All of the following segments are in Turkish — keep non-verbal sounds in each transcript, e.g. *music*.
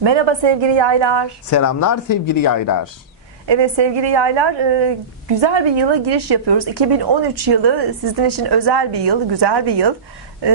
Merhaba sevgili yaylar. Selamlar sevgili yaylar. Evet sevgili yaylar e, güzel bir yıla giriş yapıyoruz. 2013 yılı sizin için özel bir yıl, güzel bir yıl. E,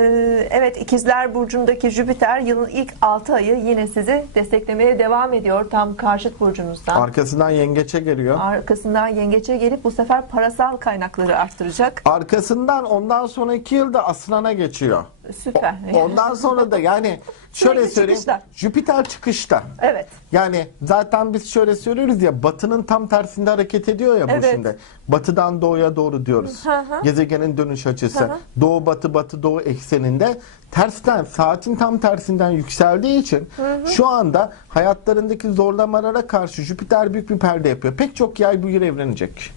Evet ikizler burcundaki Jüpiter yılın ilk 6 ayı yine sizi desteklemeye devam ediyor tam karşıt burcunuzdan. Arkasından yengeçe geliyor. Arkasından yengeçe gelip bu sefer parasal kaynakları arttıracak. Arkasından ondan sonraki yılda aslana geçiyor. Süper. Ondan sonra da yani *laughs* şöyle Sürekli söyleyeyim. çıkışlar. Jüpiter çıkışta. Evet. Yani zaten biz şöyle söylüyoruz ya batının tam tersinde hareket ediyor ya bu Evet. şimdi. Batıdan doğuya doğru diyoruz. Hı hı. Gezegenin dönüş açısı. Hı hı. Doğu batı batı doğu ekseninde tersten saatin tam tersinden yükseldiği için şu anda hayatlarındaki zorlamalara karşı Jüpiter büyük bir perde yapıyor. Pek çok yay bu yıl evlenecek.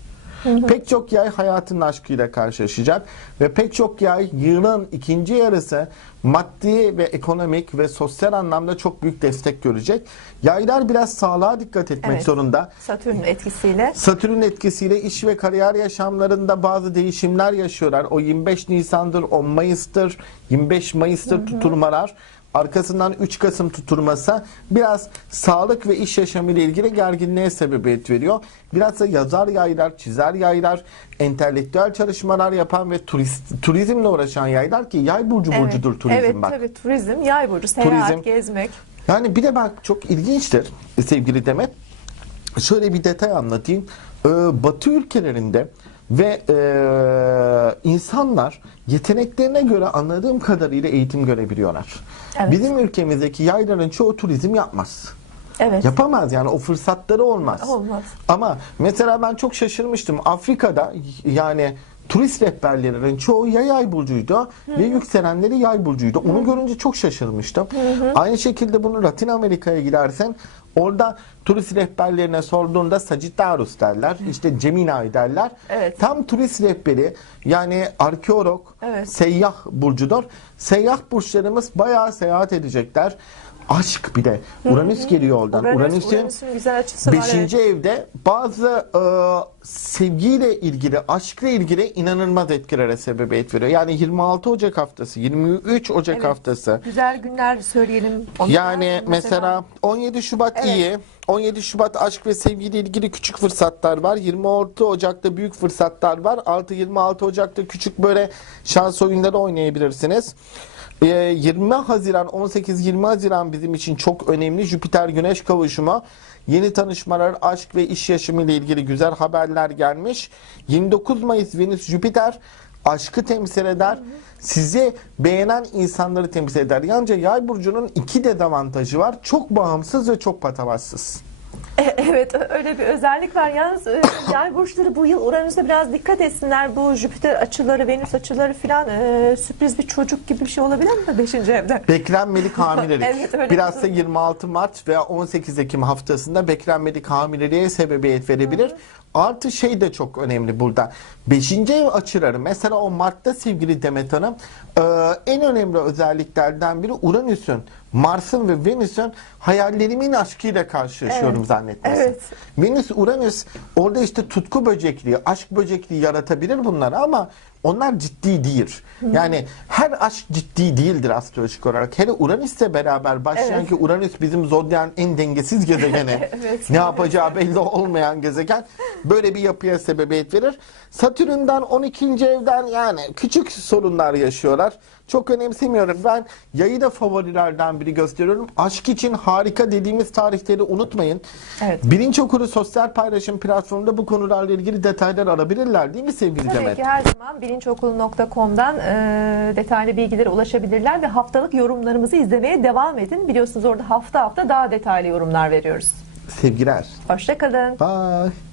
Pek çok yay hayatın aşkıyla karşılaşacak ve pek çok yay yılın ikinci yarısı maddi ve ekonomik ve sosyal anlamda çok büyük destek görecek. Yaylar biraz sağlığa dikkat etmek Evet. zorunda. Satürn etkisiyle. Satürn etkisiyle iş ve kariyer yaşamlarında bazı değişimler yaşıyorlar. O 25 Nisan'dır, 10 Mayıs'tır, 25 Mayıs'tır tutulmalar. Arkasından 3 Kasım tutulması biraz sağlık ve iş yaşamı ile ilgili gerginliğe sebebiyet veriyor. Biraz da yazar yaylar, çizer yaylar, entelektüel çalışmalar yapan ve turist, turizmle uğraşan yaylar ki yay burcu Evet. burcudur turizm evet, bak. tabii turizm, yay burcu, seyahat, Turizm. gezmek. Yani bir de bak çok ilginçtir sevgili Demet. Şöyle bir detay anlatayım. Ee, Batı ülkelerinde ve e, insanlar yeteneklerine göre anladığım kadarıyla eğitim görebiliyorlar. Evet. Bizim ülkemizdeki yayların çoğu turizm yapmaz. Evet. Yapamaz yani o fırsatları olmaz. Olmaz. Ama mesela ben çok şaşırmıştım. Afrika'da yani turist rehberlerinin çoğu ya yay burcuydu ve yükselenleri yay burcuydu. Onu görünce çok şaşırmıştım. Aynı şekilde bunu Latin Amerika'ya gidersen orada turist rehberlerine sorduğunda Sagittarius derler. işte Gemini derler. Evet. Tam turist rehberi yani arkeolog, Evet. seyyah burcudur. Seyyah burçlarımız bayağı seyahat edecekler. Aşk bir de. Uranüs geliyor oradan. Uranüs, Uranüs'ün güzel açısı var. Beşinci evde bazı e, sevgiyle ilgili, aşkla ilgili inanılmaz etkilere sebebiyet veriyor. Yani 26 Ocak haftası, 23 Ocak Evet. haftası. Güzel günler söyleyelim. Onlar Yani mesela 17 Şubat Evet. iyi. 17 Şubat aşk ve sevgiyle ilgili küçük fırsatlar var. 26 Ocak'ta büyük fırsatlar var. 6-26 Ocak'ta küçük böyle şans oyunları oynayabilirsiniz. Ee, 20 Haziran, 18-20 Haziran bizim için çok önemli. Jüpiter Güneş kavuşumu. Yeni tanışmalar, aşk ve iş yaşamı ile ilgili güzel haberler gelmiş. 29 Mayıs Venüs Jüpiter aşkı temsil eder. Sizi beğenen insanları temsil eder. Yalnızca yay burcunun iki dezavantajı var. Çok bağımsız ve çok patavatsız. Evet öyle bir özellik var. Yalnız e, yay burçları bu yıl Uranüs'e biraz dikkat etsinler. Bu Jüpiter açıları, Venüs açıları filan e, sürpriz bir çocuk gibi bir şey olabilir mi *laughs* 5. evde? Beklenmedik hamilelik. *laughs* Evet, öyle Biraz bir da 26 Mart veya 18 Ekim haftasında beklenmedik hamileliğe sebebiyet verebilir. Artı şey de çok önemli burada. Beşinci ev açıları mesela o Mart'ta sevgili Demet Hanım e, en önemli özelliklerden biri Uranüs'ün, Mars'ın ve Venüs'ün hayallerimin aşkıyla karşılaşıyorum Evet. zannetmesi. Evet. Venüs, Uranüs orada işte tutku böcekliği, aşk böcekliği yaratabilir bunları ama onlar ciddi değil. Yani her aşk ciddi değildir astrolojik olarak. Hele Uranüs'le beraber başlayan Evet. ki Uranüs bizim zodyan en dengesiz gezegeni. *laughs* Evet. ne yapacağı belli olmayan gezegen. Böyle bir yapıya sebebiyet verir. Satürn'den 12. evden yani küçük sorunlar yaşıyorlar. Çok önemsemiyorum. Ben yayı da favorilerden biri gösteriyorum. Aşk için harika dediğimiz tarihleri unutmayın. Evet. Bilinç okuru sosyal paylaşım platformunda bu konularla ilgili detaylar alabilirler değil mi sevgili Tabii Demet? ki her zaman bilinçokulu.com'dan e, detaylı bilgilere ulaşabilirler ve haftalık yorumlarımızı izlemeye devam edin. Biliyorsunuz orada hafta hafta daha detaylı yorumlar veriyoruz. Sevgiler. Hoşçakalın. Bye.